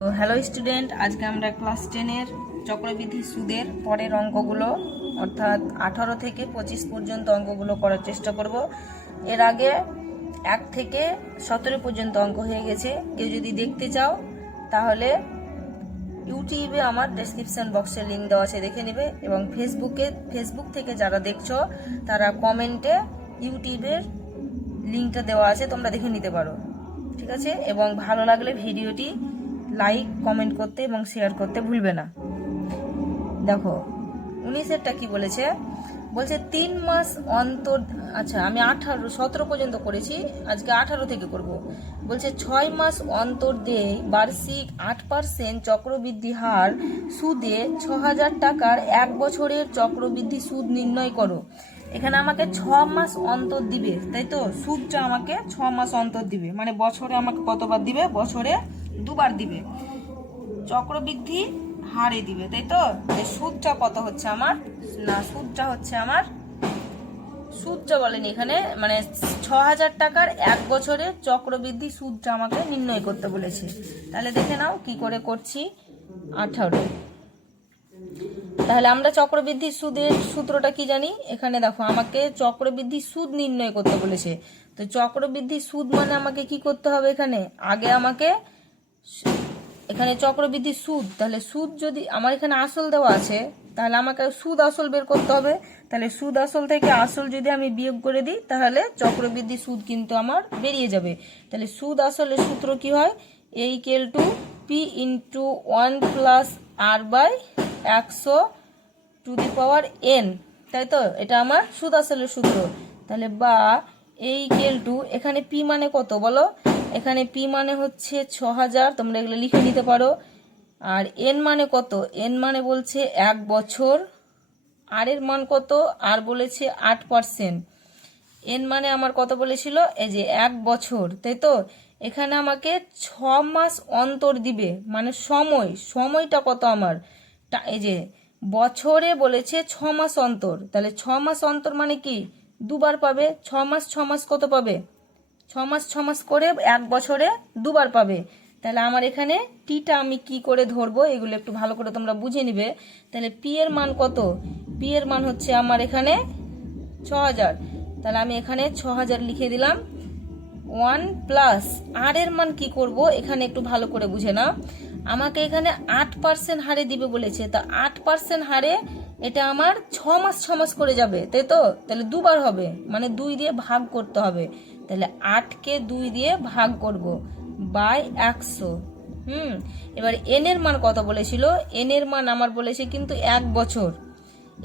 তো hello student, আজকে আমরা ক্লাস 10-এর চক্রবৃদ্ধি সুদের পরের অঙ্কগুলো অর্থাৎ 18 থেকে 25 পর্যন্ত অঙ্কগুলো করার চেষ্টা করব। এর আগে 1 থেকে 17 পর্যন্ত অঙ্ক হয়ে গেছে। কেউ যদি দেখতে চাও তাহলে ইউটিউবে আমার ডেসক্রিপশন বক্সে লিঙ্ক দেওয়া আছে, দেখে নেবে। এবং ফেসবুক থেকে যারা দেখছো তারা কমেন্টে ইউটিউবের লিঙ্কটা দেওয়া আছে, তোমরা দেখে নিতে পারো, ঠিক আছে। এবং ভালো লাগলে ভিডিওটি লাইক কমেন্ট করতে এবং শেয়ার করতে ভুলবে না। দেখো 19-এরটা কি বলেছে, বলছে 3 মাস অন্তর, আচ্ছা আমি 17 পর্যন্ত করেছি, আজকে 18 থেকে করব। বলছে 6 মাস অন্তর দেয় বার্ষিক 8% চক্রবৃদ্ধি হার সুদে 6000 টাকার 1 বছরের চক্রবৃদ্ধি সুদ নির্ণয় করো। এখানে আমাকে 6 মাস অন্তর দিবে, তাই তো? সুদটা আমাকে 6 মাস অন্তর দিবে, মানে বছরে আমাকে কতবার দিবে? বছরে দুবার দিবে। চক্রবৃদ্ধি হারে দিবে, তাই তো? সুদটা কত হচ্ছে আমার? না, সুদটা হচ্ছে আমার, সুদটা বলেনি এখানে, মানে 6000 টাকার 1 বছরের চক্রবৃদ্ধি সুদটা আমাকে নির্ণয় করতে বলেছে। তাহলে দেখে নাও কি করে করছি। 18, তাহলে আমরা চক্রবৃদ্ধি সুদের সূত্রটা কি জানি? এখানে দেখো আমাকে চক্রবৃদ্ধি সুদ নির্ণয় করতে বলেছে। তো চক্রবৃদ্ধি সুদ মানে আমাকে কি করতে হবে? এখানে আগে আমাকে এখানে চক্রবৃদ্ধি সুদ, তাহলে সুদ যদি আমার এখানে আসল দেওয়া আছে তাহলে আমাকে সুদ আসল বের করতে হবে। তাহলে সুদ আসল থেকে আসল যদি আমি বিয়োগ করে দিই তাহলে চক্রবৃদ্ধি সুদ কিন্তু আমার বেরিয়ে যাবে। তাহলে সুদ আসলের সূত্র কি হয়? A = P × 1 + r/100⁴n, তাই তো? এটা আমার সুদ আসলের সূত্র। তাহলে বা A = এখানে P মানে কত বলো? এখানে P মানে হচ্ছে 6000, তোমরা এগুলো লিখে নিতে পারো। আর N মানে কত? N মানে বলছে 1 বছর। আর এর মান কত? আর বলেছে 8%। N মানে আমার কত বলেছিল? এই যে 1 বছর, তাই তো? এখানে আমাকে 6 মাস অন্তর দিবে, মানে সময়টা কত আমার? এই যে বছরে বলেছে 6 মাস অন্তর, তাহলে 6 মাস অন্তর মানে কি? দুবার পাবে। 6 মাস কত পাবে? 6 মাস করে 1 বছরে দুবার পাবে। তাহলে আমার এখানে টিটা আমি কি করে ধরবো এগুলো একটু ভালো করে তোমরা বুঝে নিবে। তাহলে পি এর মান কত? পি এর মান হচ্ছে আমার এখানে 6000, তাহলে আমি এখানে 6000 লিখে দিলাম। 1 প্লাস আর এর মান কি করব এখানে একটু ভালো করে বুঝে নাও। আমাকে এখানে 8% হারে দিবে বলেছে, তা 8% হারে এটা আমার 6 মাস করে যাবে, তাই তো? তাহলে দুবার হবে, মানে 2 দিয়ে ভাগ করতে হবে। তাহলে 8কে 2 দিয়ে ভাগ করব বাই 100। এবার এন এর মান কত বলেছিল? এন এর মান আমার বলেছে কিন্তু 1 বছর।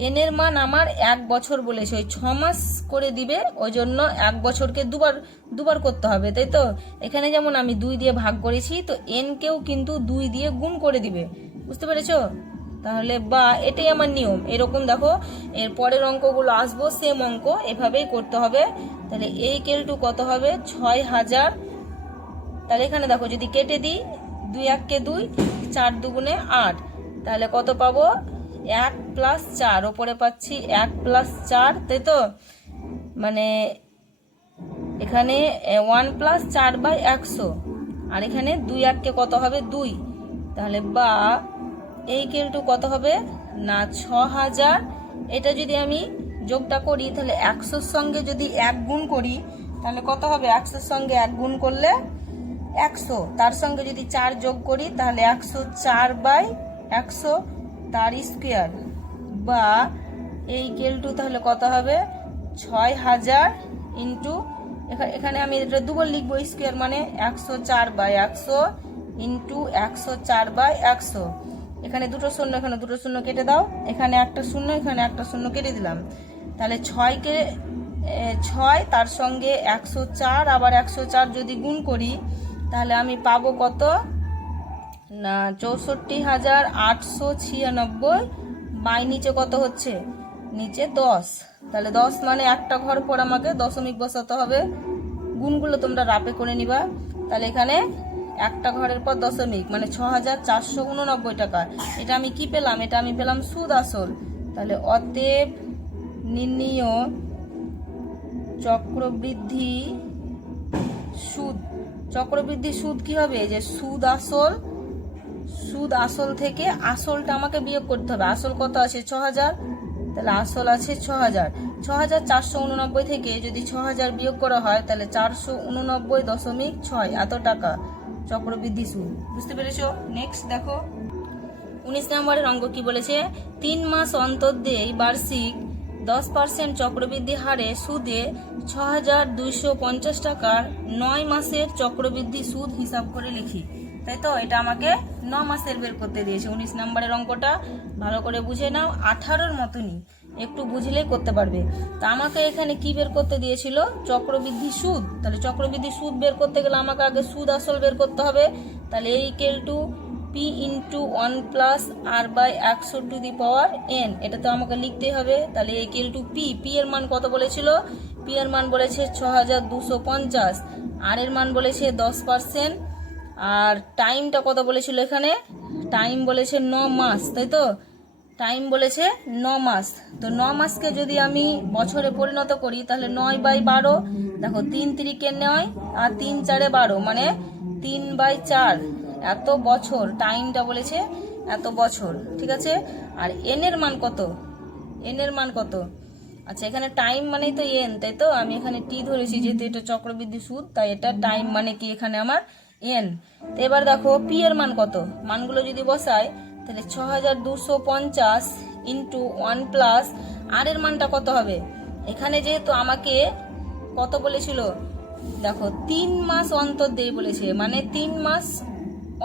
এন এর মান আমার 1 বছর বলেছে, ওই 6 মাস করে দিবে, ওই জন্য 1 বছরকে দুবার করতে হবে, তাই তো? এখানে যেমন আমি 2 দিয়ে ভাগ করেছি, তো এন কেও কিন্তু 2 দিয়ে গুণ করে দিবে, বুঝতে পেরেছো? তাহলে বা এটাই আমার নিয়ম। এরকম দেখো এর পরের অঙ্কগুলো আসবো, সেম অঙ্ক এভাবেই করতে হবে। তাহলে এই কেলটু কত হবে? 6000। তাহলে এখানে দেখো যদি কেটে দিই, 2 1 কে 2, 4 2 8, তাহলে কত পাবো? 1 + 4, ওপরে পাচ্ছি 1 + 4, তাই তো? মানে এখানে 1 + 4/100, আর এখানে 2 1 কে কত হবে? 2। তাহলে বা এই কেলটু কত হবে? না 6000। এটা যদি আমি যোগটা করি তাহলে 100-র সঙ্গে যদি 1 গুণ করি তাহলে কত হবে? 100-র সঙ্গে 1 গুণ করলে 100, তার সঙ্গে যদি 4 যোগ করি তাহলে 104/100 তার স্কোয়ার, বা এই কেলটু তাহলে কত হবে? 6000 ইন্টু, এখানে আমি এটা দুবার লিখবো, স্কোয়ার মানে 104/100 ইন্টু 104/100। এখানে দুটো শূন্য, এখানে দুটো শূন্য কেটে দাও, এখানে একটা শূন্য, এখানে একটা শূন্য কেটে দিলাম। তাহলে 6 তার সঙ্গে 104, আবার 104 যদি গুণ করি তাহলে আমি পাবো কত? না 64,896, বাই নিচে কত হচ্ছে? নিচে 10। তাহলে 10 মানে একটা ঘর পর আমাকে দশমিক বসাতে হবে। গুণগুলো তোমরা রাপে করে নিবা। তাহলে এখানে একটা ঘরের পর দশমিক, মানে 6489 টাকা। এটা আমি কি পেলাম? এটা আমি পেলাম সুদ আসল। তাহলে অতএব নির্ণীয় চক্রবৃদ্ধি সুদ, চক্রবৃদ্ধি সুদ কি হবে? যে সুদ আসল সুদ আসল থেকে আসলটা আমাকে বিয়োগ করতে হবে। আসল কত আছে 6000, তাহলে আসল আছে 6000। 6489 থেকে যদি 6000 বিয়োগ করা হয় তাহলে 489.6 এত টাকা চক্রবৃদ্ধি সুদ। বুঝতে পেরেছো? নেক্সট দেখো 19 নম্বরের অঙ্ক কি বলেছে, 3 মাস অন্তর দিয়ে বার্ষিক 10% চক্রবৃদ্ধি হারে সুদে 6250 টাকার 9 মাসের চক্রবৃদ্ধি সুদ হিসাব করে লিখি। তাই তো, এটা আমাকে 9 মাসের বের করতে দিয়েছে। 19 নম্বরের অঙ্কটা ভালো করে বুঝে নাও, 18-র মতনই, একটু বুঝলেই করতে পারবে। তা আমাকে এখানে কি বের করতে দিয়েছিল, চক্রবৃদ্ধি সুদ। তাহলে চক্রবৃদ্ধি সুদ বের করতে গেলে আমাকে আগে সুদ আসল বের করতে হবে। তাহলে P into 1 plus R by 100 এটা তো আমাকে লিখতেই হবে। তাহলে P এর মান কত বলেছিল, P এর মান বলেছে 6250, আর এর মান বলেছে 10%, আর টাইমটা কত বলেছিল, এখানে টাইম বলেছে 9 মাস। তাই তো, টাইম বলেছে 9 মাস। তো 9 মাসকে যদি আমি বছরে পরিণত করি তাহলে 9/12, দেখো 3 3 9 আর 3 4 12, মানে 3/4 এত বছর। টাইমটা বলেছে এত বছর, ঠিক আছে। আর এন এর মান কত, এন এর মান কত, আচ্ছা এখানে টাইম মানেই তো এন, তাই তো আমি এখানে টি ধরেছি যেহেতু এটা চক্রবৃদ্ধি সুদ, তাই এটা টাইম মানে কি এখানে আমার এন। তো এবার দেখো পি এর মান কত, মানগুলো যদি বসাই তাহলে 6250 ইন্টু 1 প্লাস আর এর মানটা কত হবে, এখানে যেহেতু আমাকে কত বলেছিল, দেখো 3 মাস অন্তর দিয়ে বলেছে, মানে 3 মাস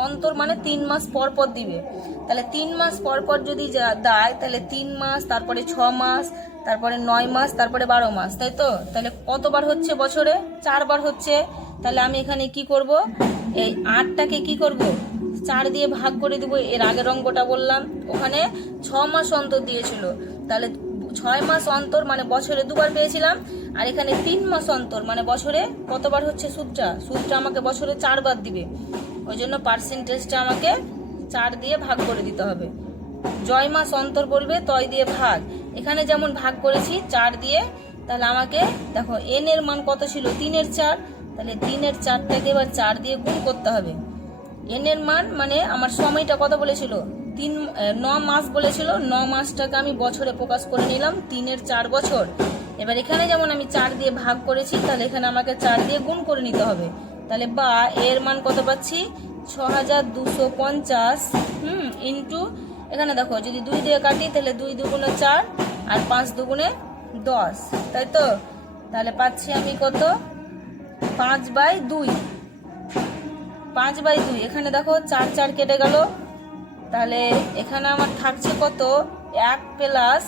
অন্তর মানে 3 মাস পর পর দিবে। তাহলে 3 মাস পর পর যদি দেয় তাহলে 3 মাস, তারপরে 6 মাস, তারপরে 9 মাস, তারপরে 12 মাস, তাই তো। তাহলে কতবার হচ্ছে বছরে, 4 বার হচ্ছে। তাহলে আমি এখানে কি করব, এই 8টাকে কি করব, 4 দিয়ে ভাগ করে দিব। এর আগের অঙ্কটা বললাম, ওখানে 6 মাস অন্তর দিয়েছিল, তাহলে 6 মাস অন্তর মানে বছরে 2বার পেয়েছিলাম, আর এখানে 3 মাস অন্তর মানে বছরে কতবার হচ্ছে সুদটা, সুদটা আমাকে বছরে 4 বার দিবে। ওই জন্য পার্সেন্টেজটা আমাকে 4 দিয়ে ভাগ করে দিতে হবে। জয় মাস অন্তর বলবে তয় দিয়ে ভাগ, এখানে যেমন ভাগ করেছি 4 দিয়ে। তাহলে আমাকে দেখো এন এর মান কত ছিল, 3-এর 4, তাহলে 3-এর 4টাকে এবার 4 দিয়ে গুণ করতে হবে। এন এর মান মানে আমার সময়টা কত বলেছিল, 9 মাস বলেছিল, 9 মাসটাকে আমি বছরে প্রকাশ করে নিলাম, 3-এর 4 বছর। এবার এখানে যেমন আমি 4 দিয়ে ভাগ করেছি, তাহলে এখানে আমাকে 4 দিয়ে গুণ করে নিতে হবে। তাহলে বা এর মান কত পাচ্ছি, 6250 ইন্টু, এখানে দেখো যদি 2 দিয়ে কাটি তাহলে 2 দুগুণে 4 আর 5 দুগুণে 10, তাই তো। তাহলে পাচ্ছি আমি কত, 5/2, 5/2। এখানে দেখো 4 4 কেটে গেল, তাহলে এখানে আমার থাকছে কত, 1 প্লাস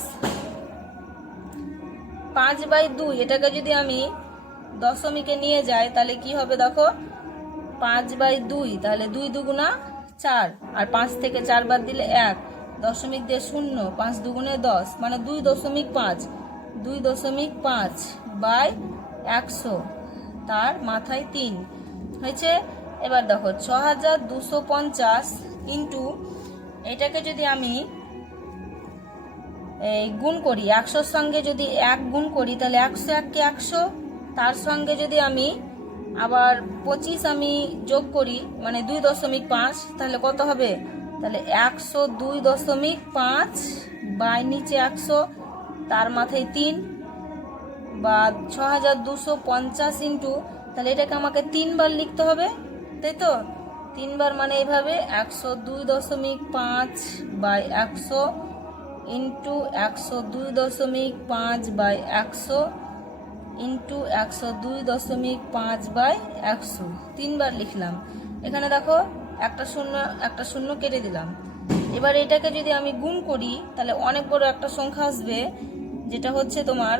5/2। এটাকে যদি আমি দশমিকে নিয়ে যাই তাহলে কি হবে, দেখো 5/2, তাহলে 2 দুগুণা 4 আর 5 থেকে 4 বাদ দিলে 1, দশমিক দিয়ে 0, 5 দুগুণে 10, মানে 2.5, 2.5/100, তার মাথায় 3 হয়েছে। এবার দেখো 6250 ইন্টু, এটাকে যদি আমি এই গুণ করি, 100-র সঙ্গে যদি 1 গুণ করি তাহলে 101কে 100, তার সঙ্গে যদি আমি আবার 25 আমি যোগ করি মানে 2.5, তাহলে কত হবে, তাহলে 102.5 বাই নিচে 100, তার মাথায় 3, বা 6250 ইন্টু, তাহলে এটাকে আমাকে 3 বার লিখতে হবে, তাই তো। 3 বার মানে এইভাবে 102.5 by 100 into 102.5 by 100 into 102.5 by 100, 3 বার লিখলাম। এখানে দেখো একটা শূন্য কেটে দিলাম। এবার এটাকে যদি আমি গুণ করি তাহলে অনেক বড় একটা সংখ্যা আসবে, যেটা হচ্ছে তোমার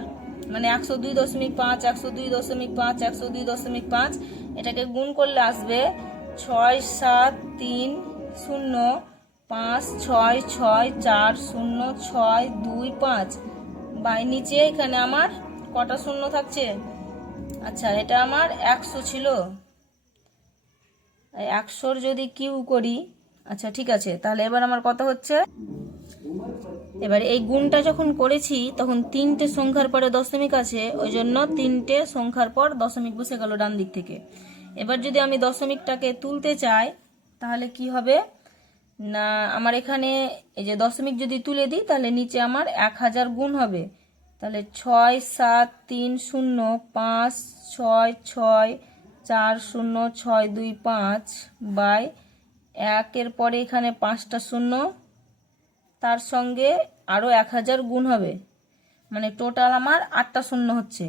মানে 102.5, 102.5, 102.5, এটাকে গুণ করলে আসবে 673056640625 বাই নিচে এখানে আমার কটা শূন্য থাকছে, আচ্ছা এটা আমার 100 ছিল, 100-র যদি কিউ করি, আচ্ছা ঠিক আছে, তাহলে এবার আমার কত হচ্ছে, এবার এই গুণটা যখন করেছি তখন 3টে সংখ্যার পরে দশমিক আছে, ওই জন্য 3টে সংখ্যার পর দশমিক বসে গেল ডান দিক থেকে। এবার যদি আমি দশমিকটাকে তুলতে চাই তাহলে কি হবে, না আমার এখানে এই যে দশমিক যদি তুলে দিই তাহলে নিচে আমার 1000 গুণ হবে। তাহলে 6 7 3 0 5 6 6 4 0 6 2 5 বাই 1 এর পরে এখানে 5টা শূন্য, তার সঙ্গে আরও 1000 গুণ হবে, মানে টোটাল আমার 8টা শূন্য হচ্ছে।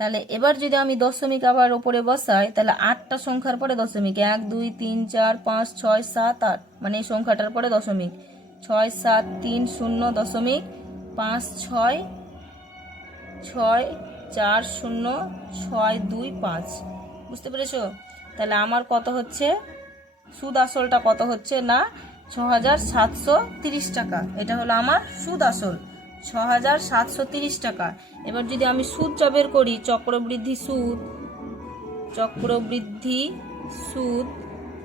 তাহলে এবার যদি আমি দশমিক আবার ওপরে বসাই তাহলে 8টা সংখ্যার পরে দশমিক, 1 2 3 4 5 6 7 8, মানে এই সংখ্যাটার পরে দশমিক, 6 7 3 0 দশমিক 5 6 6 4 0 6 2 5। বুঝতে পেরেছো? তাহলে আমার কত হচ্ছে, সুদ আসলটা কত হচ্ছে না 6730 টাকা। এটা হলো আমার সুদ আসল 6730 টাকা। এবার যদি আমি সুদটা বের করি, চক্রবৃদ্ধি সুদ, চক্রবৃদ্ধি সুদ,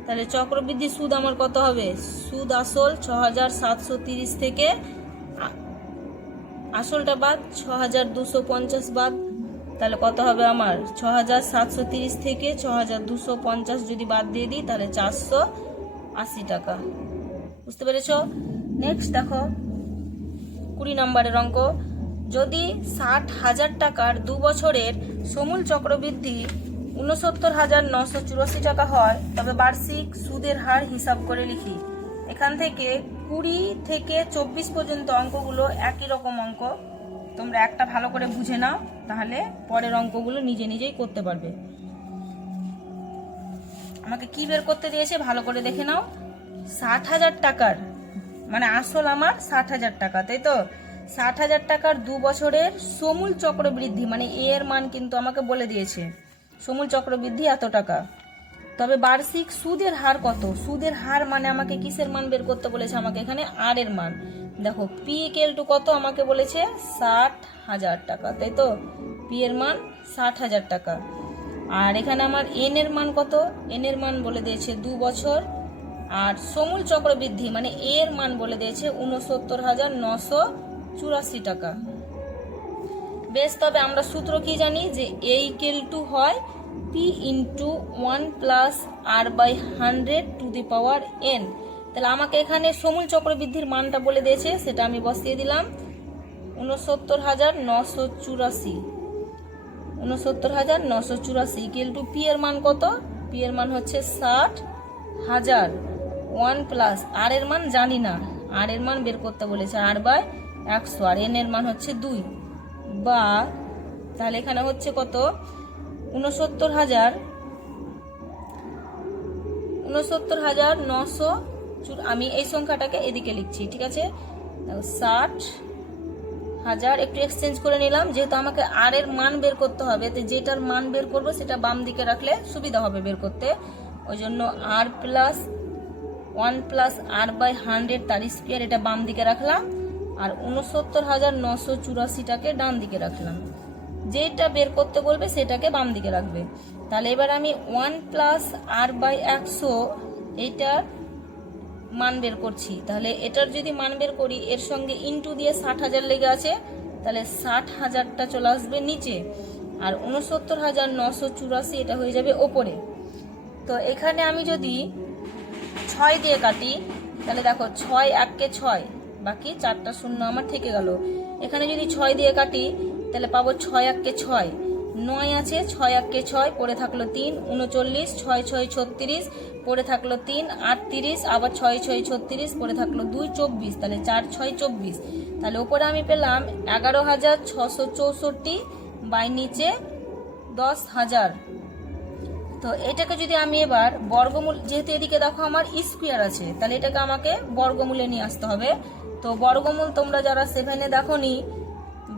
তাহলে চক্রবৃদ্ধি সুদ আমার কত হবে, সুদ আসল 6730 থেকে আসলটা বাদ 6250 বাদ, তাহলে কত হবে আমার 6730 থেকে 6250 যদি বাদ দিয়ে দিই তাহলে 480 টাকা। বুঝতে পেরেছো? নেক্সট দেখো 20 নম্বরের অঙ্ক। যদি 60,000 টাকার 2 বছরের সমূল চক্রবৃদ্ধি 69,984 টাকা হয় তবে বার্ষিক সুদের হার হিসাব করে লিখি। এখান থেকে 20 থেকে 24 পর্যন্ত অঙ্কগুলো একই রকম অঙ্ক, তোমরা একটা ভালো করে বুঝে নাও, তাহলে পরের অঙ্কগুলো নিজে নিজেই করতে পারবে। আমাকে কি বের করতে দিয়েছে ভালো করে দেখে নাও। 60,000 টাকার, মানে আসল আমার 60,000 টাকা, তাই তো? 60,000 টাকার 2 বছরের সমূল চক্রবৃদ্ধি, মানে এর মান কিন্তু আমাকে বলে দিয়েছে, সমূল চক্রবৃদ্ধি এত টাকা, তবে বার্ষিক সুদের হার কত। সুদের হার মানে আমাকে কিসের মান বের করতে বলেছে, আমাকে এখানে আর এর মান। দেখো পি ইকুয়াল টু কত আমাকে বলেছে 60,000 টাকা, তাই তো? পি এর মান 60,000 টাকা। আর এখানে আমার এন এর মান কত, এন এর মান বলে দিয়েছে 2 বছর, আর সমূল চক্রবৃদ্ধি মানে এর মান বলে দিয়েছে 69,984 টাকা। বেশ, তবে আমরা সূত্র কি জানি যে এ ইকুয়াল টু হয় P into 1 plus R by 100 to the power N. তাহলে আমাকে এখানে সমূল চক্রবৃদ্ধির মানটা বলে দিয়েছে, সেটা আমি বসিয়ে দিলাম 69,984, 69,984 ইকুয়াল টু পি এর মান কত, পি এর মান হচ্ছে 60,000, 1 প্লাস আর এর মান জানি না, আর এর মান বের করতে বলেছে আর বাই 100, আর এন এর মান হচ্ছে 2, বা তাহলে এখানে হচ্ছে কত 69,900, আমি এই সংখ্যাটাকে এদিকে লিখছি, ঠিক আছে? 60,000 একটু এক্সচেঞ্জ করে নিলাম, যেহেতু আমাকে আর এর মান বের করতে হবে, তো যেটার মান বের করবো সেটা বাম দিকে রাখলে সুবিধা হবে বের করতে, ওই জন্য আর প্লাস 1 প্লাস আর বাই 100 তার স্কয়ার এটা বাম দিকে রাখলাম, আর 69,984টাকে ডান দিকে রাখলাম। যেটা বের করতে বলবে সেটাকে বাম দিকে রাখবে। তাহলে এবার আমি 1 প্লাস আর বাই 100 এইটার মান বের করছি। তাহলে এটার যদি মান বের করি, এর সঙ্গে ইন্টু দিয়ে 60,000 লেগে আছে, তাহলে 60,000টা চলে আসবে নিচে, আর 69,984 এটা হয়ে যাবে ওপরে। তো এখানে আমি যদি 6 দিয়ে কাটি, তাহলে দেখো 6 1 6, বাকি 4টা শূন্য আমার থেকে গেল। এখানে যদি 6 দিয়ে কাটি তাহলে পাবো 6 1 6, 9 আছে, 6 1 6, পড়ে থাকলো 3, 39, 6 6 36, পড়ে থাকলো 3, 38, আবার 6 6 36, পড়ে থাকলো 2, 24, তাহলে 4 6 24। তাহলে উপরে আমি পেলাম 11,664 বাই নিচে 10,000। তো এটাকে যদি আমি এবার বর্গমূল, যেহেতু এদিকে দেখো আমার স্কোয়ার আছে, তাহলে এটাকে আমাকে বর্গমূলে নিয়ে আসতে হবে। তো বর্গমূল তোমরা যারা 7-এ দেখোনি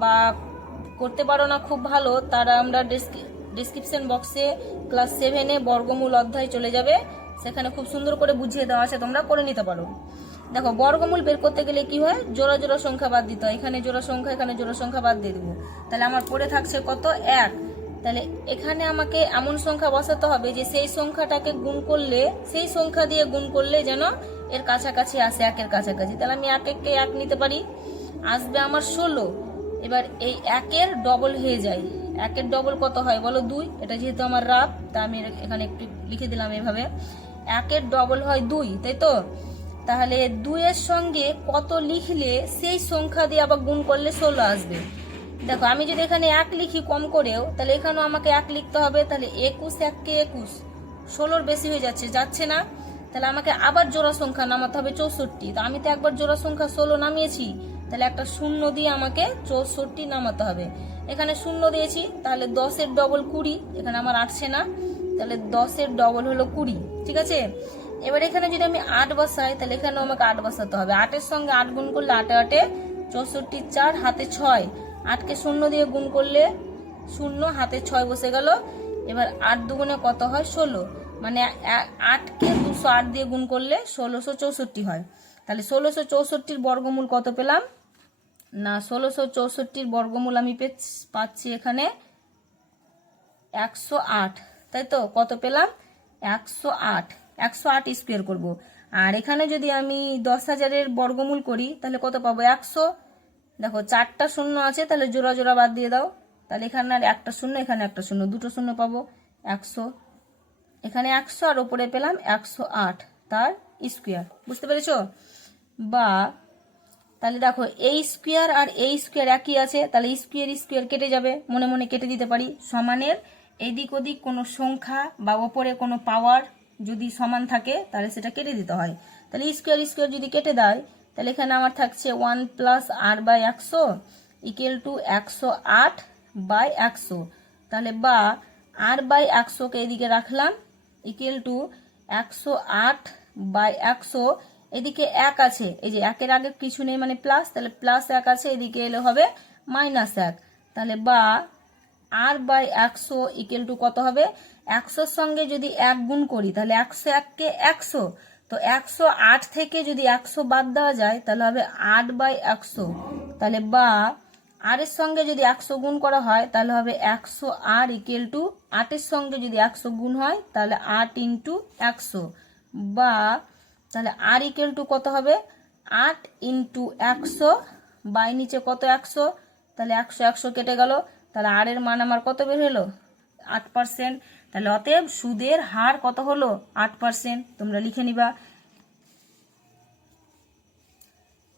বা করতে পারো না খুব ভালো, তারা আমরা ডেসক্রিপশন বক্সে ক্লাস 7-এ বর্গমূল অধ্যায় চলে যাবে, সেখানে খুব সুন্দর করে বুঝিয়ে দেওয়া আছে, তোমরা করে নিতে পারো। দেখো বর্গমূল বের করতে গেলে কি হয়, জোড়া জোড়া সংখ্যা বাদ দিতে হয়, এখানে জোড়া সংখ্যা, এখানে জোড়া সংখ্যা বাদ দিয়ে দেবো, তাহলে আমার পড়ে থাকছে কত 1। তাহলে এখানে আমাকে এমন সংখ্যা বসাতে হবে যে সেই সংখ্যাটাকে গুণ করলে, সেই সংখ্যা দিয়ে গুণ করলে যেন এর কাছাকাছি আসে, 1-এর কাছাকাছি। তাহলে আমি 1 1 নিতে পারি, আসবে আমার 16। এবার এই 1-এর ডবল হয়ে যায়, 1-এর ডবল কত হয় বলো 2, এটা যেহেতু আমার রাফ তা আমি এখানে একটু লিখে দিলাম এভাবে, 1-এর ডবল হয় 2, তাই তো? তাহলে 2-এর সঙ্গে কত লিখলে সেই সংখ্যা দিয়ে আবার গুণ করলে 16 আসবে। দেখো আমি যদি এখানে 1 লিখি কম করেও, তাহলে এখানেও আমাকে 1 লিখতে হবে। তাহলে 21 1 21, 16-র বেশি হয়ে যাচ্ছে না। তাহলে আমাকে আবার জোড়া সংখ্যা নামাতে হবে 64। তো আমি তো একবার জোড়া সংখ্যা 16 নামিয়েছি, তাহলে একটা শূন্য দিয়ে আমাকে 64 নামাতে হবে। এখানে শূন্য দিয়েছি, তাহলে 10-এর ডবল 20, এখানে আমার আসছে না, তাহলে 10-এর ডবল হলো 20। ঠিক আছে, এবার এখানে যদি আমি 8 বসাই, তাহলে এখানেও আমাকে 8 বসাতে হবে। 8-এর সঙ্গে 8 গুণ করলে 8 8 64, 4 হাতে 6, 8কে শূন্য দিয়ে গুণ করলে 0, হাতে 6 বসে গেল। এবার 8 দুগুণে কত হয়? 16, মানে 8কে 208 দিয়ে গুণ করলে 1664 হয়। তাহলে 1664-র বর্গমূল কত পেলাম? না, 1664-র বর্গমূল আমি পাচ্ছি এখানে 108। তাই তো, কত পেলাম? 108। 108 স্কোয়ার করব। আর এখানে যদি আমি 10,000-এর বর্গমূল করি, তাহলে কত পাবো? 100। দেখো 4টা শূন্য আছে, তাহলে জোড়া জোড়া বাদ দিয়ে দাও। তাহলে এখানে আর একটা শূন্য, এখানে একটা শূন্য, দুটো শূন্য পাবো। 100, এখানে 100, আর ওপরে পেলাম 108 তার স্কোয়ার। বুঝতে পেরেছো? বা তাহলে দেখো এই স্কোয়ার আর এই স্কোয়ার একই আছে, তাহলে স্কোয়ার স্কোয়ার কেটে যাবে, মনে মনে কেটে দিতে পারি। সমানের এদিক ওদিক কোনো সংখ্যা বা ওপরে কোনো পাওয়ার যদি সমান থাকে, তাহলে সেটা কেটে দিতে হয়। তাহলে স্কোয়ার স্কোয়ার যদি কেটে দেয়, তাহলে এখানে আমার থাকছে 1 + r/100 = 108/100। তাহলে বা r/100-কে এদিকে রাখলাম, = 108/100। এদিকে 1 আছে, এই যে 1-এর আগে কিছু নেই মানে প্লাস, তাহলে +1 আছে, এদিকে এলে হবে -1। তাহলে বা r/100 = কত হবে? 100-র সঙ্গে যদি 1 গুণ করি, তাহলে 101-কে 100, তো 108 থেকে যদি 100 বাদ দেওয়া যায়, তাহলে হবে 8/100। তাহলে বা r-এর সঙ্গে যদি 100 গুণ করা হয়, তাহলে হবে 100r = 8-এর সঙ্গে যদি 100 গুণ হয়, তাহলে 8 × 100। বা তাহলে r = কত হবে? 8 × 100, বাই নিচে কত? 100, তাহলে 100 100 কেটে গেল। তাহলে r এর মান আমার কত বের হলো? 8%। তাহলে অতএব সুদের হার কত হলো? 8%। তোমরা লিখে নিবা।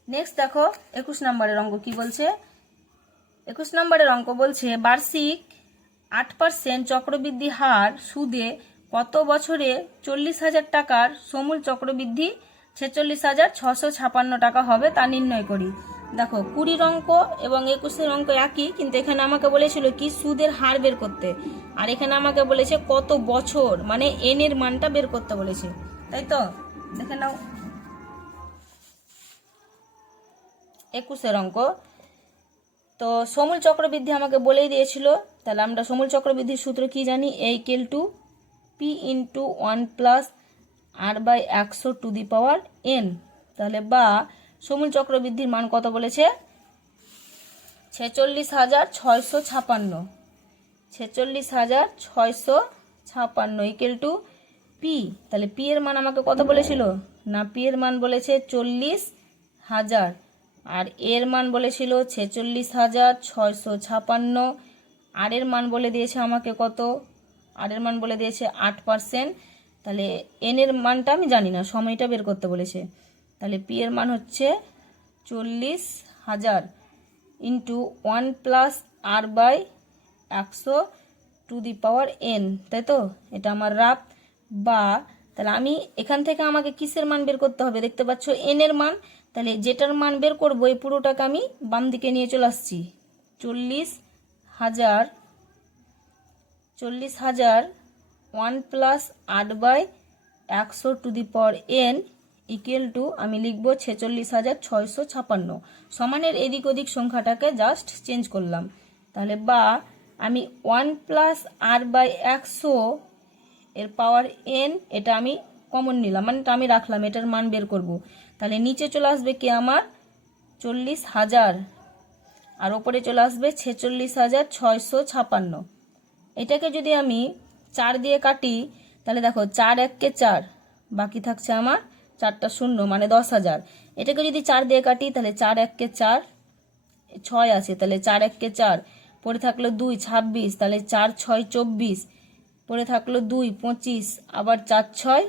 নেক্সট দেখো 21 নম্বরের অঙ্ক কি বলছে। 21 নম্বরের অঙ্ক বলছে বার্ষিক 8% চক্রবৃদ্ধি হার সুদে কত বছরে 40,000 টাকার সমূল চক্রবৃদ্ধি 46,656 টাকা হবে তা নির্ণয় করি। দেখো 20-র অঙ্ক এবং 21-এর অঙ্ক একই, কিন্তু এখানে আমাকে বলেছিল কি সুদের হার বের করতে, আর এখানে আমাকে বলেছে কত বছর, মানে n এর মানটা বের করতে বলেছে। তাই তো, দেখে নাও 21-এর অঙ্ক। তো সমূল চক্রবৃদ্ধি আমাকে বলেই দিয়েছিল। তাহলে আমরা সমূল চক্রবৃদ্ধির সূত্র কি জানি? a = p × 1 + r/100n। তাহলে বা সমূল চক্রবৃদ্ধির মান কত বলেছে? 46,656। 46,656 = p। তাহলে p এর মান আমাকে কত বলেছিল? না, p এর মান বলেছে 40,000, আর এর মান বলেছিল 46,656। আর এর মান বলে দিয়েছে আমাকে কত? আর এর মান বলে দিয়েছে 8%। তাহলে n এর মানটা আমি জানি না, সময়টা বের করতে বলেছে। তাহলে p এর মান হচ্ছে 40,000 × 1 + r/100n। তাই তো, এটা আমার রাফ। বা তাহলে আমি এখান থেকে আমাকে কিসের মান বের করতে হবে? দেখতে পাচ্ছ n এর মান। তাহলে যেটার মান বের করবো এই পুরোটাকে আমি বাম দিকে নিয়ে চলে আসছি। 40,000 1 + r/100n = আমি লিখবো 46,656। সমানের এদিক ওদিক সংখ্যাটাকে জাস্ট চেঞ্জ করলাম। তাহলে বা আমি 1 + r/100 এর পাওয়ার n, এটা আমি কমন নিলাম, মানে এটা আমি রাখলাম, এটার মান বের করব। তাহলে নিচে চলে আসবে কি আমার 40,000, আর ওপরে চলে আসবে 46,656। এটাকে যদি আমি 4 দিয়ে কাটি, তাহলে দেখো 4 1-কে 4, বাকি থাকছে আমার 4টা শূন্য, মানে 10,000। এটাকে যদি 4 দিয়ে কাটি, তাহলে 4 1-কে 4, 6 আছে, তাহলে 4 1-কে 4, পরে থাকলো 2 26, তাহলে 4 6 24, পরে থাকলো 2 25, আবার 4 6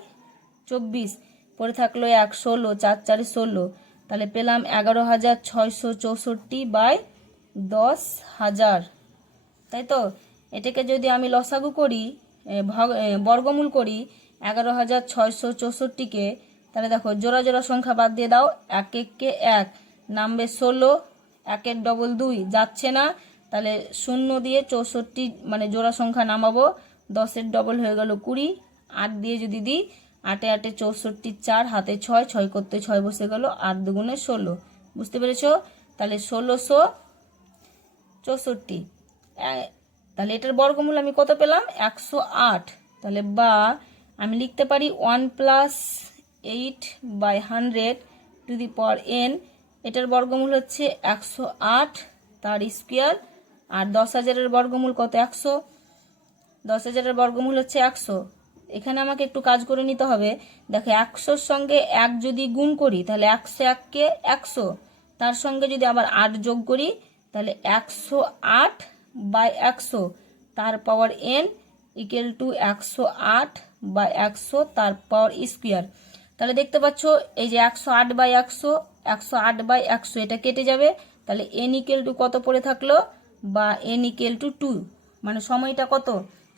24, পড়ে থাকলো 1 16, 4 4 16, তাহলে পেলাম 11,664 বাই 10,000, তাই তো। এটাকে যদি আমি লসাগু করি, বর্গমূল করি 11,664কে, তাহলে দেখো জোড়া জোড়া সংখ্যা বাদ দিয়ে দাও। 1 1 কে 1, নামবে 16, 1 এর ডবল 2 যাচ্ছে না, তাহলে 0 দিয়ে 64 মানে জোড়া সংখ্যা নামাবো। 10 এর ডবল হয়ে গেল 20, 8 দিয়ে যদি দিই 8 8 64, 4 হাতে 6, 6 করতে 6 বসে গেল, 8 দুগুণে 16, বুঝতে পেরেছো। তাহলে 1664, তাহলে এটার বর্গমূল আমি কত পেলাম? 108। তাহলে বা আমি লিখতে পারি 1 + 8/100 টু দি পাওয়ার n, এটার বর্গমূল হচ্ছে 108 তার স্কোয়ার। আর 10,000-এর বর্গমূল কত? 100। 10,000-এর বর্গমূল হচ্ছে 100। এখানে আমাকে একটু কাজ করে নিতে হবে। দেখো 100-র সঙ্গে 1 যদি গুণ করি তাহলে 101কে 100, তার সঙ্গে যদি আবার 8 যোগ করি তাহলে 108/100 তার পাওয়ার n ইকুয়াল টু 108/100 তার পাওয়ার স্কোয়ার। তাহলে দেখতে পাচ্ছ এই যে 108/100, 108/100 এটা কেটে যাবে, তাহলে n ইকুয়াল টু কত পড়ে থাকলো? বা n ইকুয়াল টু 2, মানে সময়টা কত?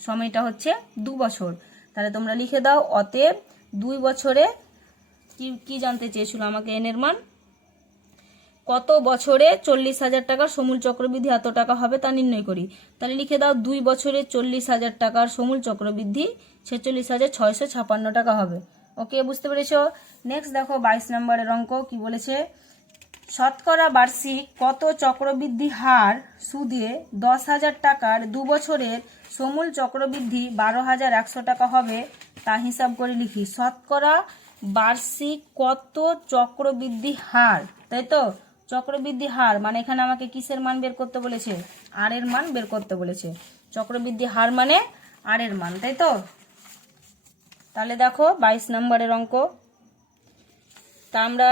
সময়টা হচ্ছে 2 বছর। তাহলে তোমরা লিখে দাও, অতএব 2 বছরে কি জানতে চেয়েছিল আমাকে? n এর মান কত বছরে 40,000 টাকার সমূল চক্রবৃদ্ধি এত টাকা হবে তা নির্ণয় করি। তাহলে লিখে দাও 2 বছরে 40,000 টাকার সমূল চক্রবৃদ্ধি 46,656 টাকা হবে। ওকে, বুঝতে পেরেছো। নেক্সট দেখো 22 নম্বরের অঙ্ক কি বলেছে? শতকরা বার্ষিক কত চক্রবৃদ্ধি হার সুদে 10,000 টাকার 2 বছরের সমূল চক্রবৃদ্ধি 12,100 টাকা হবে তা হিসাব করে লিখি। শতকরা বার্ষিক কত চক্রবৃদ্ধি হার, তাই তো। চক্রবৃদ্ধি হার মানে এখানে আমাকে কিসের মান বের করতে বলেছে? আর এর মান বের করতে বলেছে। চক্রবৃদ্ধি হার মানে আর এর মান, তাই তো। তাহলে দেখো 22 নম্বরের অঙ্ক, তা আমরা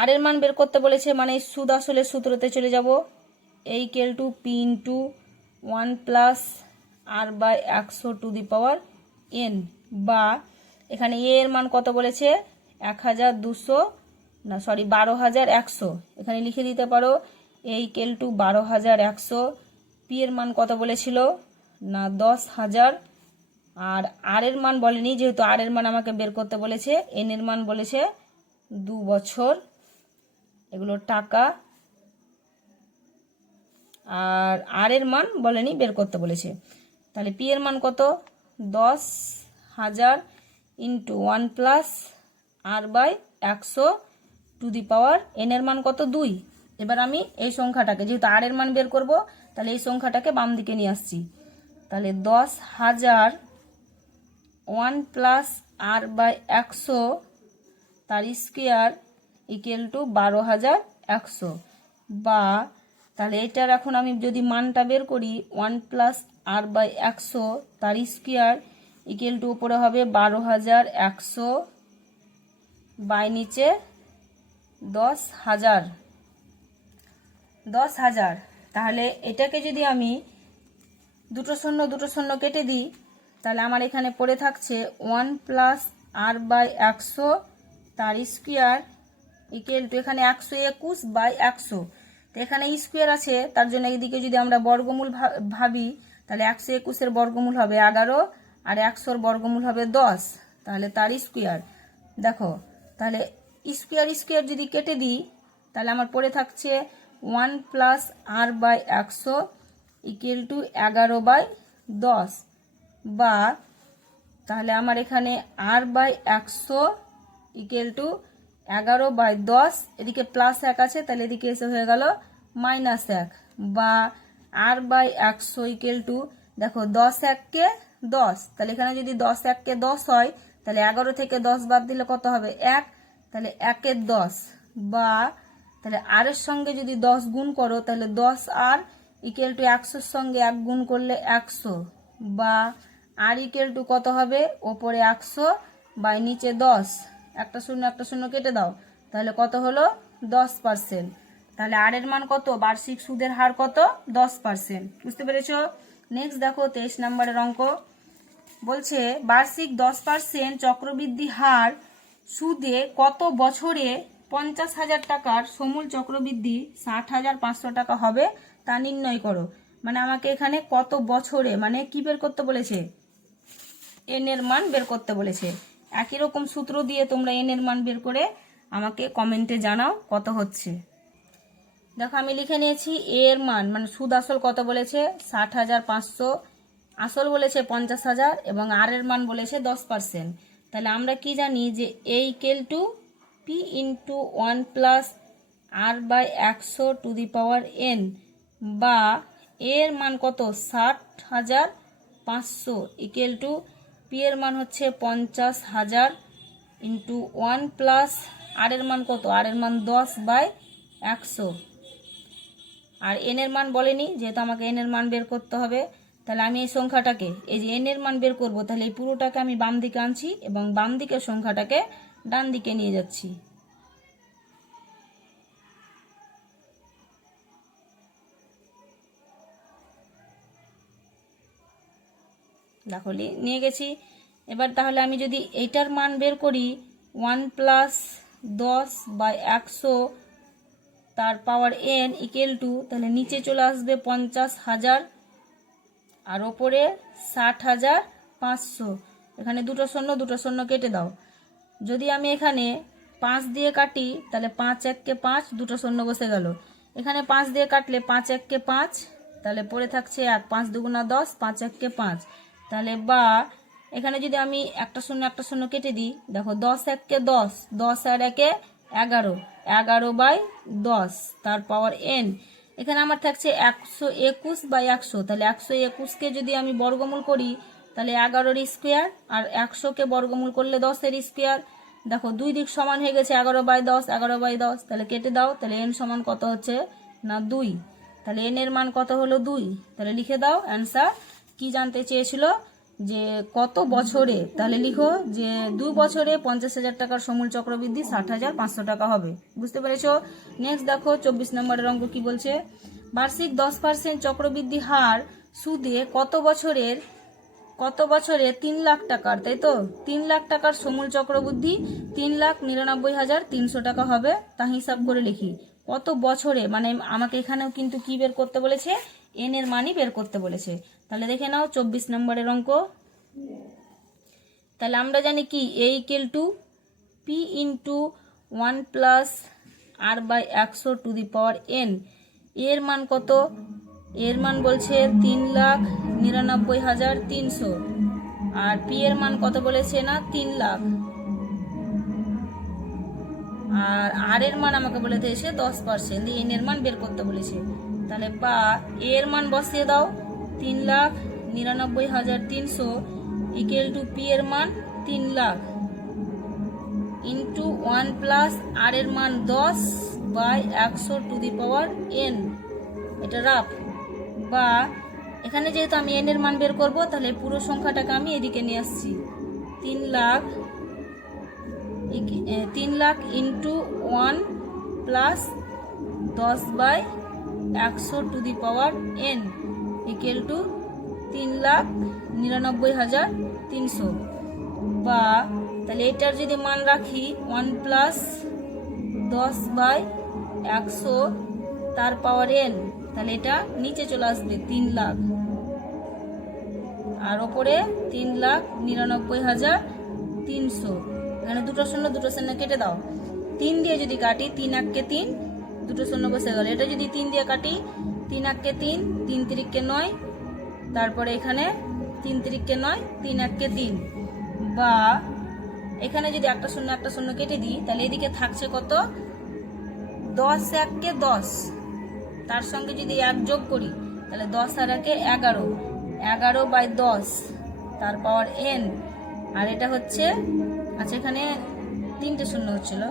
আর এর মান বের করতে বলেছে, মানে সুদ আসলে সূত্রতে চলে যাব। Equal to p into 1 + r/100 two the power n, বা এখানে এ এর মান কত বলেছে? 12,100, এখানে লিখে দিতে পারো ইকুয়াল টু 12,100। পি এর মান কত বলেছিল? না 10,000। আর আর এর মান বলেনি, যেহেতু আর এর মান আমাকে বের করতে বলেছে। এন এর মান বলেছে 2 বছর, এগুলো টাকা। আর আর এর মান বলেনি, বের করতে বলেছে। তাহলে পি এর মান কত? 10,000 into 1 + r/100 two the power n এর মান কত? 2। এবার আমি এই সংখ্যাটাকে, যেহেতু আর এর মান বের করব, তাহলে এই সংখ্যাটাকে বাম দিকে নিয়ে আসছি। তাহলে 10,000 1 + r/100 তার স্কোয়ার ইকুয়াল টু 12,100, বা তাহলে এটার এখন আমি যদি মানটা বের করি 1 + r/100 তার স্কোয়ার ইকুয়াল টু উপরে হবে 12,100 বাই নিচে 10,000। তাহলে এটাকে যদি আমি দুটো শূন্য কেটে দিই, তাহলে আমার এখানে পড়ে থাকছে 1 + r/100 তার স্কোয়ার ইকুয়াল টু, এখানে 121/100, তো এখানে স্কোয়ার আছে, তার জন্য এইদিকে যদি আমরা বর্গমূল ভাবি, তাহলে 121-এর বর্গমূল হবে 11 আর 100-র বর্গমূল হবে 10, তাহলে তার স্কোয়ার। দেখো তাহলে স্কোয়ার যদি কেটে দিই, তাহলে আমার পড়ে থাকছে 1 + r/100 ইকুয়াল টু 11/10, বা তাহলে আমার এখানে r/100 ইকুয়াল টু 11/10, এদিকে +1 আছে, তাহলে এদিকে এসে হয়ে গেল -1, বা r/100 ইকুয়াল টু, দেখো 10 1 10, তাহলে এখানে যদি 10 1 10 হয়, তাহলে 11 থেকে 10 বাদ দিলে কত হবে? 1, তাহলে 1 এর 10, বা তাহলে আর এর সঙ্গে যদি 10 গুণ করো, তাহলে 10 আর ইকুয়াল টু 100-র সঙ্গে 1 গুণ করলে 100, বা আর ইকুয়াল টু কত হবে? ওপরে 100 বাই নিচে 10, একটা শূন্য কেটে দাও, তাহলে কত হলো? 10%। তাহলে আর এর মান কত? বার্ষিক সুদের হার কত? 10%। বুঝতে পেরেছো। নেক্সট দেখো 23 নম্বরের অঙ্ক বলছে বার্ষিক 10% চক্রবৃদ্ধি হার সুদে কত বছরে 50,000 টাকার সমূল চক্রবৃদ্ধি 60,500 টাকা হবে তা নির্ণয় করো। মানে আমাকে এখানে কত বছরে মানে কি বের করতে বলেছে, এন এর মান বের করতে বলেছে। একই রকম সূত্র দিয়ে তোমরা এন এর মান বের করে আমাকে কমেন্টে জানাও কত হচ্ছে। দেখো আমি লিখে নিয়েছি এ এর মান মানে সুদ আসল কত বলেছে 60,500, আসল বলেছে 50,000 এবং আর এর মান বলেছে 10%। তাহলে আমরা কি জানি যে A equal to P into 1 plus R by 100 to the power N, বা এর মান কত 60,500 ইকুয়াল টু পি এর মান হচ্ছে 50,000 ইন্টু 1 প্লাস আর এর মান কত, আর এর মান 10/100। আর এন এর মান বলেনি, যেহেতু আমাকে এন এর মান বের করতে হবে, তাহলে আমি এই সংখ্যাটাকে এই যে এন এর মান বের করব, তাহলে এই পুরোটাকে আমি বাম দিকে আনছি এবং বাম দিকের সংখ্যাটাকে ডান দিকে নিয়ে যাচ্ছি। দেখো নিয়ে গেছি। এবার তাহলে আমি যদি এইটার মান বের করি 1 প্লাস 10/100 তার পাওয়ার এন ইকুয়াল টু, তাহলে নিচে চলে আসবে 50,000 আর ওপরে 60,500। এখানে দুটো শূন্য কেটে দাও। যদি আমি এখানে 5 দিয়ে কাটি তাহলে 5 1 5, দুটো শূন্য বসে গেল। এখানে 5 দিয়ে কাটলে 5 1 5, তাহলে পড়ে থাকছে 1, 5 দুগুণা 10, 5 1 5। তাহলে বা এখানে যদি আমি একটা শূন্য কেটে দিই, দেখো 10 1 10, 10 আর 1 11, 11/10 তার পাওয়ার এন। এখানে আমার থাকছে 121/100, তাহলে 121কে যদি আমি বর্গমূল করি তাহলে 11-এর স্কোয়ার, আর 100কে বর্গমূল করলে 10-এর স্কোয়ার। দেখো দুই দিক সমান হয়ে গেছে 11/10, 11/10, তাহলে কেটে দাও। তাহলে এন সমান কত হচ্ছে না 2। তাহলে এন এর মান কত হলো 2। তাহলে লিখে দাও অ্যান্সার। কি জানতে চেয়েছিল যে কত বছরে, তাহলে লিখো যে 2 বছরে 50,000 টাকার সমূল চক্রবৃদ্ধি 60,500 টাকা হবে। বুঝতে পেরেছো? নেক্সট দেখো 24 নম্বরের অঙ্ক কি বলছে। বার্ষিক 10% চক্রবৃদ্ধি হার সুদে কত বছরে 3 লাখ টাকার, তাই তো 3 লাখ টাকার সমূল চক্রবৃদ্ধি 3,99,300 টাকা হবে তা হিসাব করে লিখি। কত বছরে মানে আমাকে এখানেও কিন্তু কি বের করতে বলেছে, এন এর মানই বের করতে বলেছে। তাহলে দেখে নাও 24 নম্বরের অঙ্ক। তাহলে আমরা জানি কি A equal to P into 1 plus R by 100 to the power N. এর মান কত, এর মান বলছে 3,99,300, আর পি এর মান কত বলেছে না 3 লাখ, আর এর মান আমাকে বলেছে এসে 10%, এন এর মান বের করতে বলেছে। তাহলে বা এর মান বসিয়ে দাও 3,99,300 ইকুয়াল টু পি এর মান 3 লাখ ইন্টু 1 প্লাস আর এর মান 10/100 টু দি পাওয়ার এন। এটা রাফ। বা এখানে যেহেতু আমি এন এর মান বের করব, তাহলে পুরো সংখ্যাটাকে আমি এদিকে নিয়ে আসছি। 3 lakh into 1 plus 10/100 two the power N equal to 3,99,300। বা তাহলে এটার যদি মান রাখি 1 প্লাস 10/100 তার পাওয়ার এন, তাহলে এটা নিচে চলে আসবে 3 লাখ, আর ওপরে 3,99,300। এখানে দুটো শূন্য কেটে দাও। 3 দিয়ে যদি কাটি 3 1 3, দুটো শূন্য বসে গেল। এটা যদি 3 দিয়ে কাটি 3 1 3, 3 3 9, তারপরে এখানে 3 3 9, 3 1 3। বা এখানে যদি একটা শূন্য কেটে দিই, তাহলে এদিকে থাকছে কত 10 1 10, তার সঙ্গে যদি 1 যোগ করি তাহলে 10 আর 1 11, 11/10 তার পাওয়ার এন। আর এটা হচ্ছে আচ্ছা এখানে 3টে শূন্য হচ্ছিল,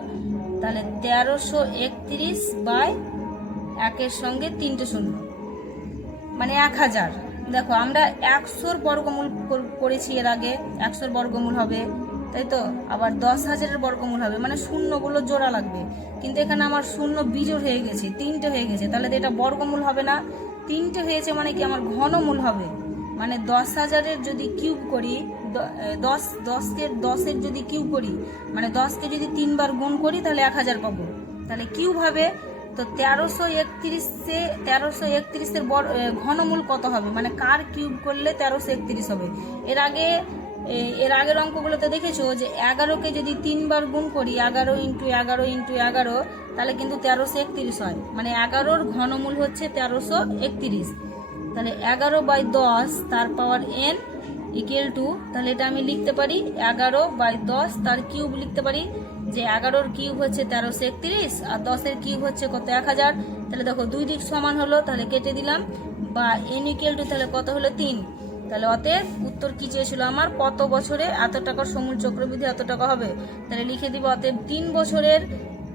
তাহলে 1331/1 সঙ্গে 3টে শূন্য মানে 1000। দেখো আমরা 100-র বর্গমূল করেছি এর আগে, 100-র বর্গমূল হবে, তাই তো। আবার 10,000-এর বর্গমূল হবে, মানে শূন্যগুলো জোড়া লাগবে। কিন্তু এখানে আমার শূন্য বিজোড় হয়ে গেছে, 3টে হয়ে গেছে, তাহলে তো এটা বর্গমূল হবে না। 3টে হয়েছে মানে কি আমার ঘনমূল হবে। মানে 10,000-এর যদি কিউব করি দশের যদি কিউব করি, মানে 10কে যদি 3 বার গুণ করি তাহলে 1000 পাবো। তাহলে কিউব হবে, তো 1331-এর ঘনমূল কত হবে, মানে কার কিউব করলে 1331 হবে। এর আগের অঙ্কগুলোতে দেখেছো যে 11কে যদি 3 বার গুণ করি, 11 × 11 × 11, তাহলে কিন্তু 1331 হয়, মানে 11-র ঘনমূল হচ্ছে 1331। তাহলে 11/10 তার পাওয়ার n ইকুয়াল টু, তাহলে এটা আমি লিখতে পারি 11/10 তার কিউব লিখতে পারি, যে 11-র কিউব হচ্ছে 1331 আর 10-এর কিউব হচ্ছে কত 1000। তাহলে দেখো দুই দিক সমান হলো, তাহলে কেটে দিলাম, বা n ইকুয়াল টু তাহলে কত হলো 3। তাহলে অতএব উত্তর কি চেয়েছিল আমার, কত বছরে এত টাকার সমূল চক্রবৃদ্ধি এত টাকা হবে। তাহলে লিখে দিব অতএব 3 বছরের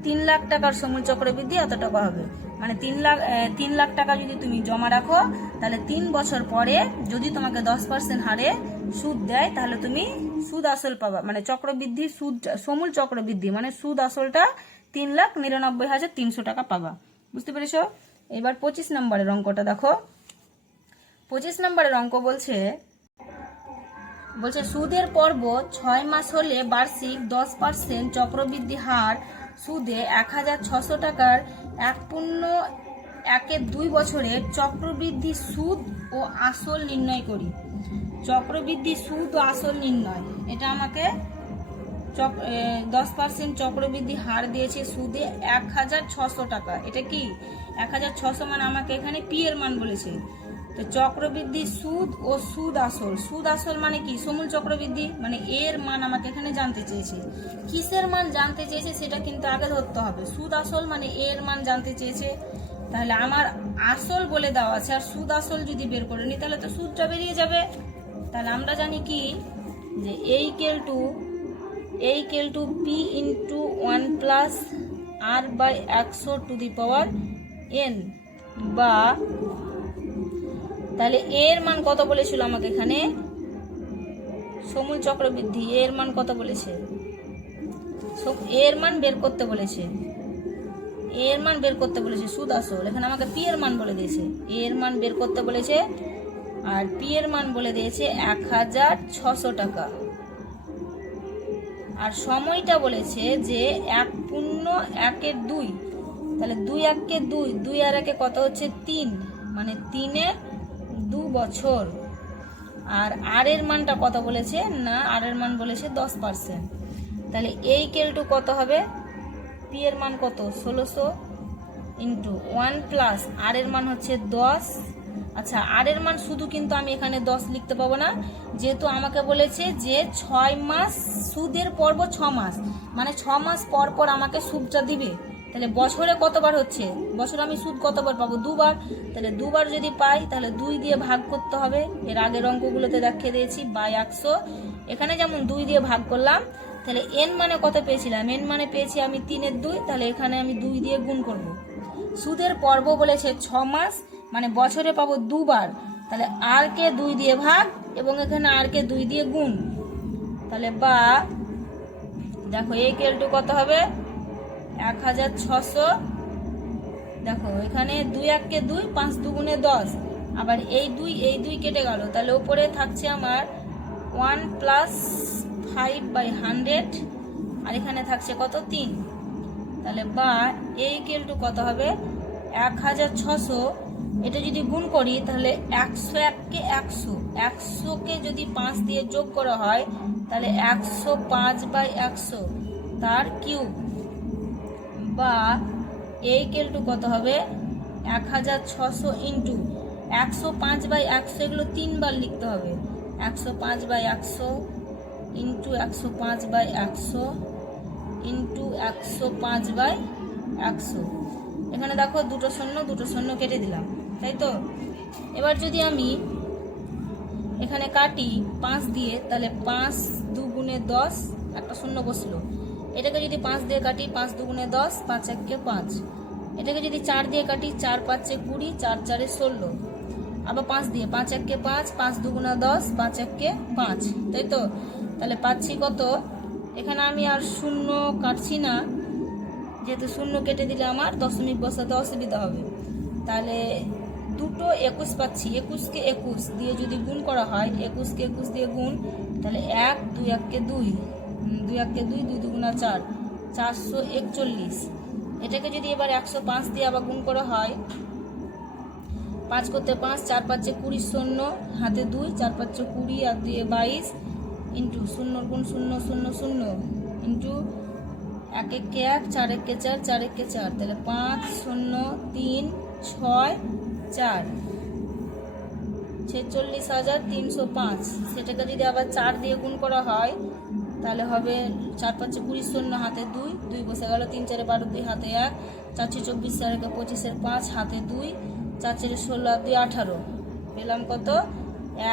3 লাখ টাকার সমূল চক্রবৃদ্ধি এত টাকা হবে। মানে 3 লাখ টাকা যদি তুমি জমা রাখো, তাহলে 3 বছর পরে যদি তোমাকে 10% হারে সুদ দেয়, তাহলে তুমি সুদ আসল পাবা, মানে চক্রবৃদ্ধি সুদ সমূল চক্রবৃদ্ধি মানে সুদ আসলটা 3,99,300 টাকা পাবা। বুঝতে পেরেছো? এবার 25 নম্বরের অঙ্কটা দেখো। 25 নম্বরের অঙ্ক বলছে সুদের পর্ব 6 মাস হলে বার্ষিক 10% চক্রবৃদ্ধি হার সুদে 1600 টাকার 1.1-2 বছরের চক্রবৃদ্ধি সুদ ও আসল নির্ণয় করি। চক্রবৃদ্ধি সুদ ও আসল নির্ণয়, এটা আমাকে 10% চক্রবৃদ্ধি হার দিয়েছে সুদে 1600 টাকা। এটা কি 1600, মানে আমাকে এখানে পি এর মান বলেছে। তো চক্রবৃদ্ধি সুদ ও সুদ আসল মানে কি, সমূল চক্রবৃদ্ধি, মানে এর মান আমাকে এখানে জানতে চেয়েছে। কিসের মান জানতে চেয়েছে সেটা কিন্তু আগে ধরতে হবে। সুদ আসল মানে এর মান জানতে চেয়েছে, তাহলে আমার আসল বলে দেওয়া আছে, আর সুদ আসল যদি বের করে নি তাহলে তো সুদটা বেরিয়ে যাবে। তাহলে আমরা জানি কি, যে a equal to p into 1 plus r/100⁴n, বা তাহলে এর মান কত বলেছিল আমাকে এখানে, সমূল চক্রবৃদ্ধি এর মান কত বলেছে, এর মান বের করতে বলেছে, সুদ আসল। এখানে আমাকে পি এর মান বলে দিয়েছে, এর মান বের করতে বলেছে, আর পি এর মান বলে দিয়েছে 1600 টাকা। আর সময়টা বলেছে যে 1.1-2, তাহলে 2 আর 1 কত হচ্ছে 3, মানে 3-2 বছর। আর আর এর মানটা কত বলেছে না, আর এর মান বলেছে 10%। তাহলে এই কেলটু কত হবে, পি এর মান কত 1600 ইন্টু 1 প্লাস আর এর মান হচ্ছে 10। আচ্ছা, আর এর মান শুধু কিন্তু আমি এখানে 10 লিখতে পাবো না, যেহেতু আমাকে বলেছে যে 6 মাস সুদের পর্ব 6 মাস, মানে 6 মাস পর পর আমাকে সুদটা দিবে। তাহলে বছরে কতবার হচ্ছে, বছরে আমি সুদ কতবার পাবো, 2 বার। তাহলে 2 বার যদি পাই তাহলে 2 দিয়ে ভাগ করতে হবে। এর আগের অঙ্কগুলোতে দেখিয়ে দিয়েছি বাই 100, এখানে যেমন 2 দিয়ে ভাগ করলাম। তাহলে এন মানে কত পেয়েছিলাম, এন মানে পেয়েছি আমি 3-2, তাহলে এখানে আমি 2 দিয়ে গুণ করব। সুদের পর্ব বলেছে 6 মাস, মানে বছরে পাবো 2 বার। তাহলে আর কে 2 দিয়ে ভাগ এবং এখানে আর কে 2 দিয়ে গুণ। তাহলে বা দেখো এই কেলটু কত হবে 1600। দেখো এখানে 2-1 2, 5 2 10, আবার এই 2 কেটে গেল। তাহলে উপরে থাকছে আমার 1 প্লাস 5/100, আর এখানে থাকছে কত 3। তাহলে বা এই কেলটু কত হবে 1600। এটা যদি গুণ করি তাহলে 101-কে 100কে যদি 5 দিয়ে যোগ করা হয় তাহলে 105/100 তার কিউব, বা এই কেলটু কত হবে 1600 ইন্টু 105/100, এগুলো 3 বার লিখতে হবে। 105/100 ইন্টু 105/100 ইন্টু 105/100। এখানে দেখো দুটো শূন্য কেটে দিলাম, তাই তো। এবার যদি আমি এখানে কাটি 5 দিয়ে, তাহলে 5 2 10, একটা শূন্য বসলো। এটাকে যদি 5 দিয়ে কাটি 5 2 10, 5-1 5। এটাকে যদি 4 দিয়ে কাটি 4 5 20, 4 4 16। আবার 5 দিয়ে 5-1 5, 5 2 10, 5-1 5, তাই তো। তাহলে পাচ্ছি কত, এখানে আমি আর শূন্য কাটছি না, যেহেতু শূন্য কেটে দিলে আমার দশমিক বসাতে অসুবিধা হবে। তাহলে দুটো 21 পাচ্ছি, 21 কে 21 দিয়ে যদি গুণ করা হয়, 21 কে 21 দিয়ে গুণ, তাহলে 1 2 1 কে 2, 2 1 কে 2, 2 দুগুণা 4, 441। এটাকে যদি এবার 105 দিয়ে আবার গুণ করা হয়, 5 করতে 5, 4 5 20 শূন্য, হাতে 2, 4 5 20 আর 2 22, ইন্টু 0 গুণ 0 0 0, ইন্টু 1 1 কে 1, 4 1 কে 4, 4 1 কে 4, তাহলে 5 0 3 6 4, 46,305। সেটাকে যদি আবার 4 দিয়ে গুণ করা হয়, তাহলে হবে 4 5 20 শূন্য, হাতে 2, 2 বসে গেল, 3 4 12, 2 হাতে 1, 4 6 24, 4 1 25, 5 হাতে 2, 4 4 16 আর 2 18, পেলাম কত?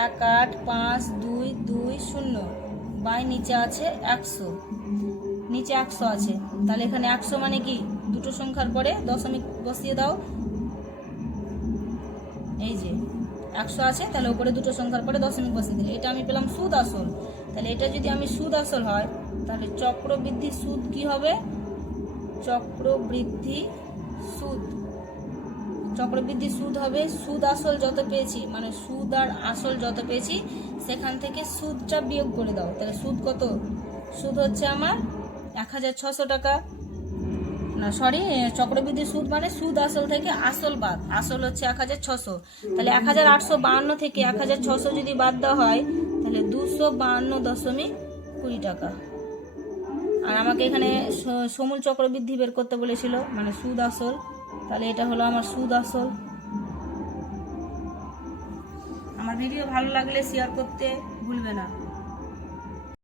1 8 5 2 2 0, বাই নিচে আছে 100, নিচে 100 আছে। তাহলে এখানে 100 মানে কি? দুটো সংখ্যার পরে দশমিক বসিয়ে দাও। এই যে 100 আছে, তাহলে উপরে দুটো সংখ্যার পরে দশমিক বসিয়ে দিলে এটা আমি পেলাম সুদ আসল। তাহলে এটা যদি আমি সুদ আসল হয়, তাহলে চক্রবৃদ্ধি সুদ কি হবে? চক্রবৃদ্ধি সুদ, চক্রবৃদ্ধি সুদ হবে সুদ আসল যত পেয়েছি, মানে সুদ আর আসল যত পেয়েছি সেখান থেকে সুদটা বিয়োগ করে দাও। তাহলে সুদ কত? সুদ হচ্ছে আমার 1600 টাকা। না সরি, চক্রবৃদ্ধি সুদ মানে সুদ আসল থেকে আসল বাদ, আসল হচ্ছে 1600। তাহলে 1852 থেকে 1600 যদি বাদ দেওয়া হয়, তাহলে 252.20 টাকা। আর আমাকে এখানে সমূল চক্রবৃদ্ধি বের করতে বলেছিল, মানে সুদ আসল। তাহলে এটা হলো আমার সুদ আসল। আমার ভিডিও ভালো লাগলে শেয়ার করতে ভুলবে না।